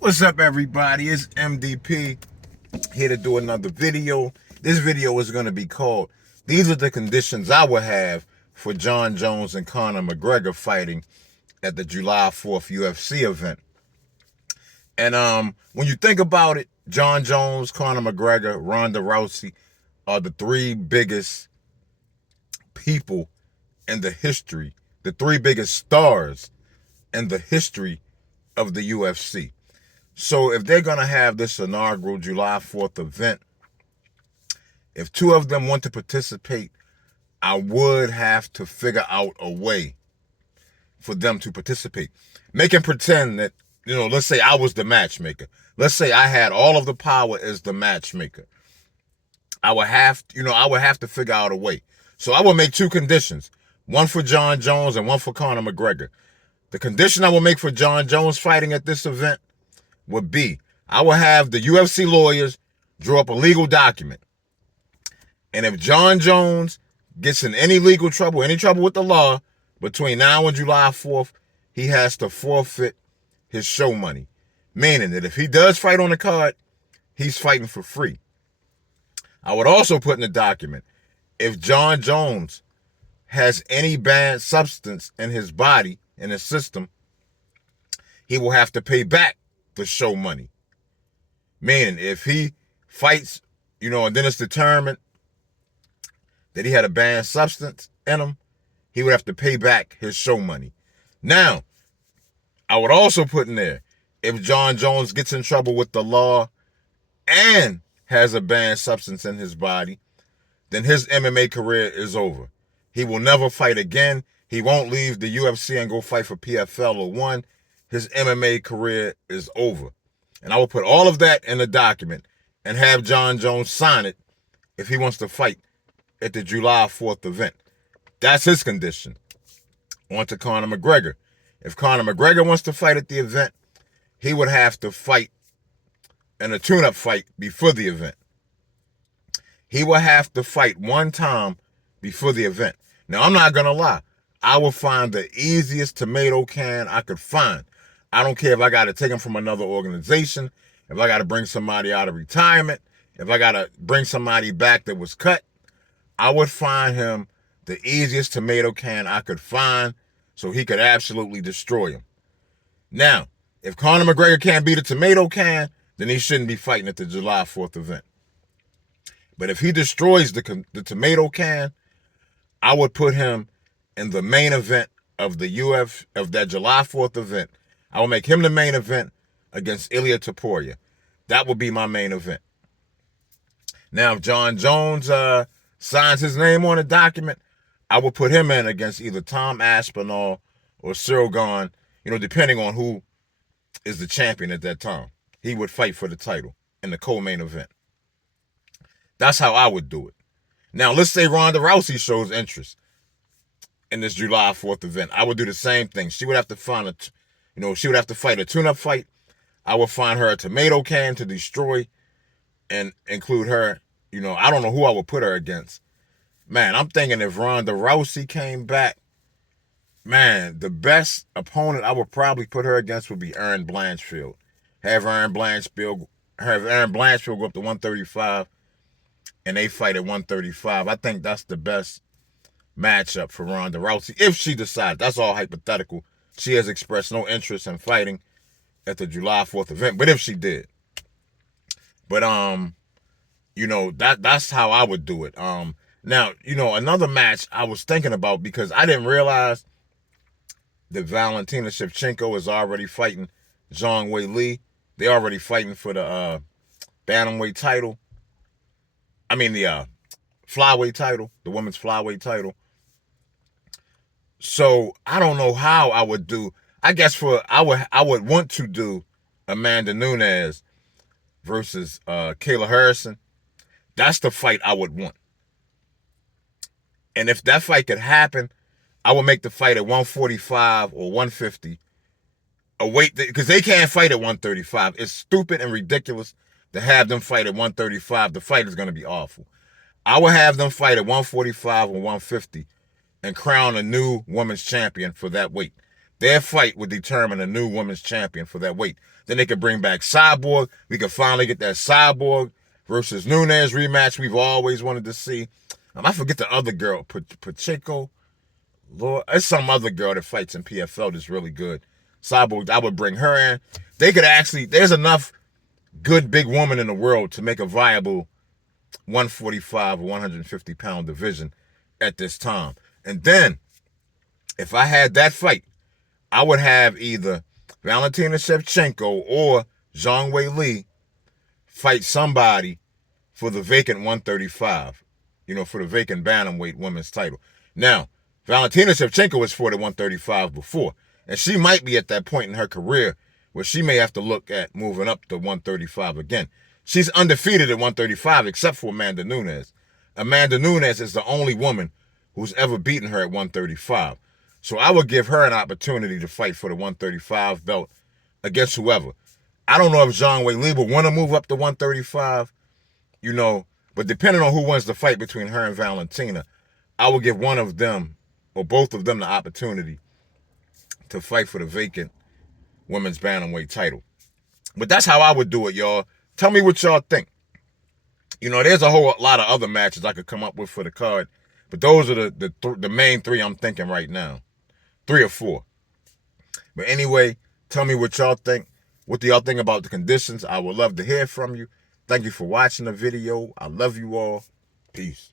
What's up, everybody? It's MDP here to do another video. This video is going to be called "These are the conditions I would have for Jon Jones and Conor McGregor fighting at the July 4th UFC event." And when you think about it, Jon Jones, Conor McGregor, Ronda Rousey are the three biggest people in the history, the three biggest stars in the history of the UFC. So if they're going to have this inaugural July 4th event, if two of them want to participate, I would have to figure out a way for them to participate. Making pretend that, let's say I was the matchmaker. Let's say I had all of the power as the matchmaker. I would have to figure out a way. So I will make two conditions, one for Jon Jones and one for Conor McGregor. The condition I will make for Jon Jones fighting at this event would be, I will have the UFC lawyers draw up a legal document. And if Jon Jones gets in any legal trouble, any trouble with the law, between now and July 4th, he has to forfeit his show money. Meaning that if he does fight on the card, he's fighting for free. I would also put in the document, if Jon Jones has any banned substance in his body, in his system, he will have to pay back the show money. Meaning, if he fights, and then it's determined that he had a banned substance in him, he would have to pay back his show money. Now, I would also put in there, if Jon Jones gets in trouble with the law and has a banned substance in his body, then his MMA career is over. He will never fight again. He won't leave the UFC and go fight for PFL or ONE. His MMA career is over. And I will put all of that in the document and have Jon Jones sign it if he wants to fight at the July 4th event. That's his condition. On to Conor McGregor. If Conor McGregor wants to fight at the event, he would have to fight in a tune-up fight before the event. He will have to fight one time before the event. Now, I'm not going to lie. I will find the easiest tomato can I could find. I don't care if I got to take him from another organization, if I got to bring somebody out of retirement, if I got to bring somebody back that was cut. I would find him the easiest tomato can I could find so he could absolutely destroy him. Now, if Conor McGregor can't beat a tomato can, then he shouldn't be fighting at the July 4th event. But if he destroys the tomato can, I would put him in the main event of that July 4th event. I will make him the main event against Ilia Topuria. That would be my main event. Now, if Jon Jones signs his name on a document, I will put him in against either Tom Aspinall or Cyril Gane, depending on who is the champion at that time. He would fight for the title in the co-main event. That's how I would do it. Now, let's say Ronda Rousey shows interest in this July 4th event. I would do the same thing. She would have to fight a tune-up fight. I would find her a tomato can to destroy and include her. I don't know who I would put her against. Man, I'm thinking if Ronda Rousey came back, man, the best opponent I would probably put her against would be Erin Blanchfield. Have Erin Blanchfield go up to 135, and they fight at 135. I think that's the best matchup for Ronda Rousey, if she decides. That's all hypothetical. She has expressed no interest in fighting at the July 4th event, but if she did. But, that's how I would do it. Now, another match I was thinking about, because I didn't realize that Valentina Shevchenko is already fighting Zhang Wei Li. They're already fighting for the bantamweight title. I mean, the flyweight title, the women's flyweight title. So I don't know how I would do. I guess I would want to do Amanda Nunes versus Kayla Harrison. That's the fight I would want. And if that fight could happen, I would make the fight at 145 or 150. A weight, because they can't fight at 135. It's stupid and ridiculous to have them fight at 135. The fight is going to be awful. I would have them fight at 145 or 150 and crown a new women's champion for that weight. Their fight would determine a new women's champion for that weight. Then they could bring back Cyborg. We could finally get that Cyborg versus Nunes rematch we've always wanted to see. I forget the other girl, Pacheco. Lord, there's some other girl that fights in PFL that's really good. Cyborg, I would bring her in. They could actually, there's enough good big woman in the world to make a viable 145 or 150 pound division at this time. And then, if I had that fight, I would have either Valentina Shevchenko or Zhang Weili fight somebody for the vacant 135, for the vacant bantamweight women's title. Now, Valentina Shevchenko was for the 135 before, and she might be at that point in her career where she may have to look at moving up to 135 again. She's undefeated at 135 except for Amanda Nunes. Amanda Nunes is the only woman who's ever beaten her at 135. So I would give her an opportunity to fight for the 135 belt against whoever. I don't know if Zhang Weili will want to move up to 135, but depending on who wins the fight between her and Valentina, I will give one of them or both of them the opportunity to fight for the vacant women's bantamweight title. But that's how I would do it, y'all. Tell me what y'all think. There's a whole lot of other matches I could come up with for the card, but those are the main three I'm thinking right now. 3 or 4. But anyway, tell me what y'all think. What do y'all think about the conditions? I would love to hear from you. Thank you for watching the video. I love you all. Peace.